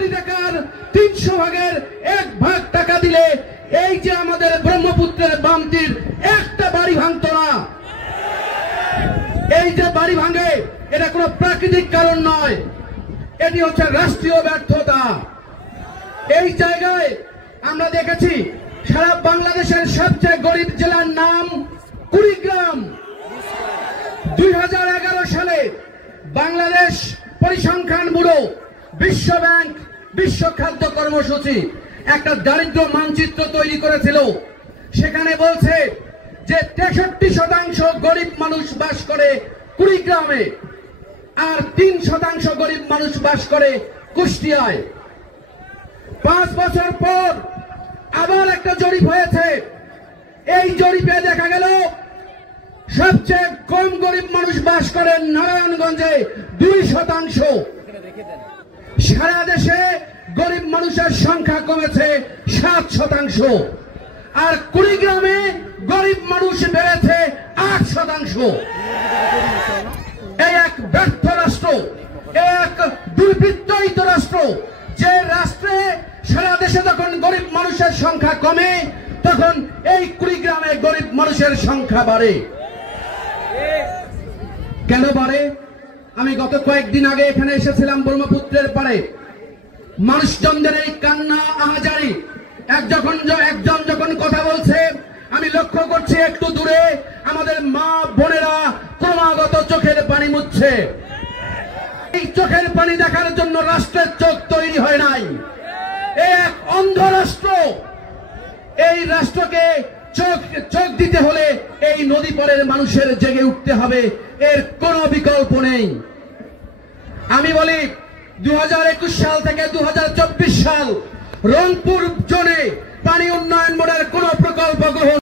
কোটি টাকার 300 ভাগের 1 ভাগ টাকা দিলে এই যে আমাদের ব্রহ্মপুত্রের বামটির একটা বাড়ি ভাঙতো না। এই যে বাড়ি ভাঙে এটা কোনো প্রাকৃতিক কারণ নয়, এটি হচ্ছে রাষ্ট্রীয় ব্যর্থতা। এই জায়গায় আমরা দেখেছি সারা বাংলাদেশের সবচেয়ে গরিব জেলার নাম কুড়িগ্রাম। 2011 সালে বাংলাদেশ পরিসংখ্যান ব্যুরো, বিশ্ব ব্যাংক, বিশ্ব খাদ্য কর্মসূচি একটা দারিদ্র মানচিত্র তৈরি করেছিল। সেখানে বলছে যে 63% গরিব মানুষ বাস করে কুড়িগ্রামে, আর 3% গরিব মানুষ বাস করে কুষ্টিয়ায়। 5 বছর পর আবার একটা জরিপ হয়েছে। এই জরিপে দেখা গেল সবচেয়ে কম গরিব মানুষ বাস করেন নারায়ণগঞ্জে 2%। সারা দেশে গরিব মানুষের সংখ্যা কমেছে 7%, আর কুড়িগ্রামে গরিব মানুষ বেড়েছে 8%। এই এক ব্যর্থ রাষ্ট্র, এক দুর্বৃত্তায়িত রাষ্ট্র, যে রাষ্ট্রে সারা দেশে যখন গরিব মানুষের সংখ্যা কমে তখন এই কুড়িগ্রামে গরিব মানুষের সংখ্যা বাড়ে। কেন বাড়ে? আমি গত কয়েকদিন আগে এখানে এসেছিলাম ব্রহ্মপুত্রের পাড়ে। মানুষজনদের এই কান্না আহাজারি, একজন যখন কথা বলছে আমি লক্ষ্য করছি একটু দূরে আমাদের মা বোনেরা ক্রমাগত চোখের পানি মুছছে। এই চোখের পানি দেখার জন্য রাষ্ট্রের চোখ তৈরি হয় নাই। এক অন্ধ রাষ্ট্র, এই রাষ্ট্রকে চোখ দিতে হলে এই নদী পাড়ের মানুষের জেগে উঠতে হবে, এর কোনো বিকল্প নেই। আমি বলি 2021 সাল থেকে 2024 সাল রংপুর জোনে পানি উন্নয়ন বোর্ডের কোনো